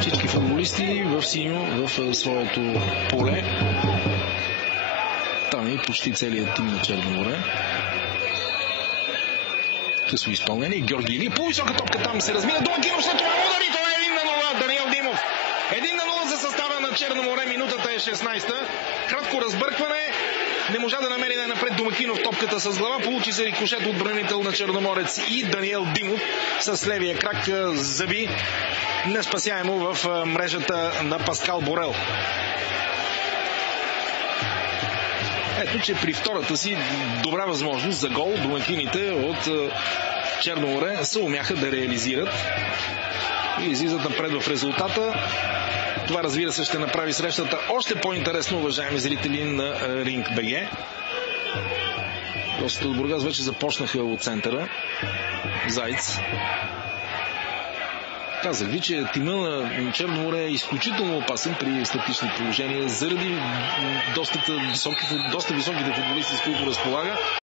Всички футболисти в синьо в своето поле. Там е почти целият тим на Черно море. Късо изпълнение. Георги Илиев. По-висока топка там се размина. Домакинов след това удари. Това е 1-0. Даниел Димов. 1-0 за състава на Черно море. Минутата е 16-та. Кратко разбъркване. Не можа да намери най-напред Домакинов топката с глава. Получи се рикошет от бранител на Черноморец и Даниел Димов с левия крак заби неспасяемо в мрежата на Паскал Борел. Ето, че при втората си добра възможност за гол домакините от Черно море се умяха да реализират и излизат напред в резултата. Това, разбира се, ще направи срещата още по-интересно, уважаеми зрители на Ринг БГ. Гостите от Бургас вече започнаха от центъра. Зайц. Казах ви, че тима на Черно море е изключително опасен при статични положения заради доста високите футболисти, с които разполага.